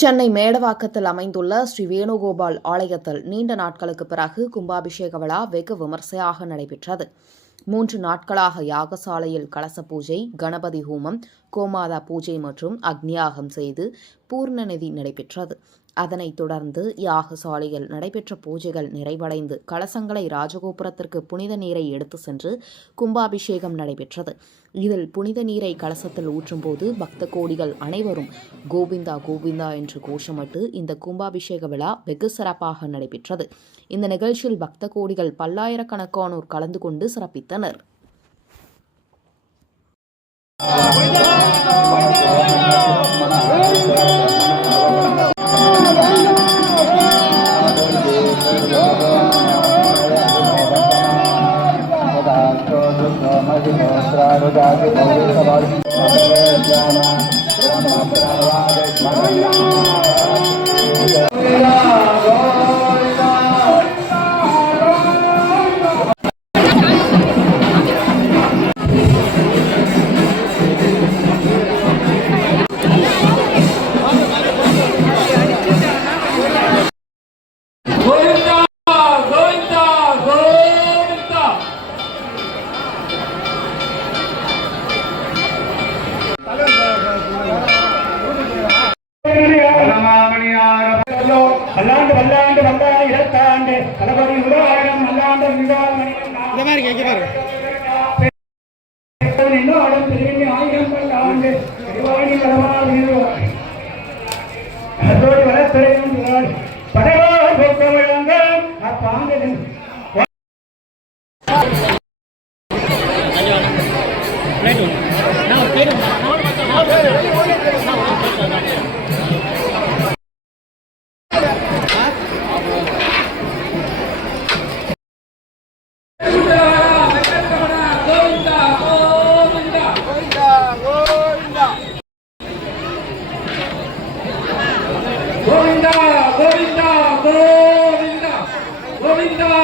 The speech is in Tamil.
சென்னை மேடவாக்கத்தில் அமைந்துள்ள ஸ்ரீ வேணுகோபால் ஆலயத்தில் நீண்ட நாட்களுக்கு பிறகு கும்பாபிஷேக விழா வெகு விமர்சையாக நடைபெற்றது. 3 நாட்களாக யாகசாலையில் கலச பூஜை, கணபதி ஹோமம், கோமாதா பூஜை மற்றும் அக்னியாகம் செய்து பூர்ணநிதி நடைபெற்றது. அதனைத் தொடர்ந்து யாகசாலையில் நடைபெற்ற பூஜைகள் நிறைவடைந்து கலசங்களை ராஜகோபுரத்திற்கு புனித நீரை எடுத்து சென்று கும்பாபிஷேகம் நடைபெற்றது. இதில் புனித நீரை கலசத்தில் ஊற்றும்போது பக்த கோடிகள் அனைவரும் கோவிந்தா கோவிந்தா என்று கோஷமிட்டு இந்த கும்பாபிஷேக விழா வெகு சிறப்பாக நடைபெற்றது. இந்த நிகழ்ச்சியில் பக்த கோடிகள் பல்லாயிரக்கணக்கானோர் கலந்து கொண்டு சிறப்பித்தனர். அல்லாண்டு வல்லாண்டு வந்தாண்டு இரத்தாண்டு தளபதி உதாரணம் அல்லாண்டு இந்த மாதிரி கேட்கிறாரு. இன்னும் திரும்பி 1000 ஆண்டு அதோடு வளர்த்துறையும் படவாக போக்க வழங்க அப்பாண்டு Govinda, Govinda, Govinda, Govinda.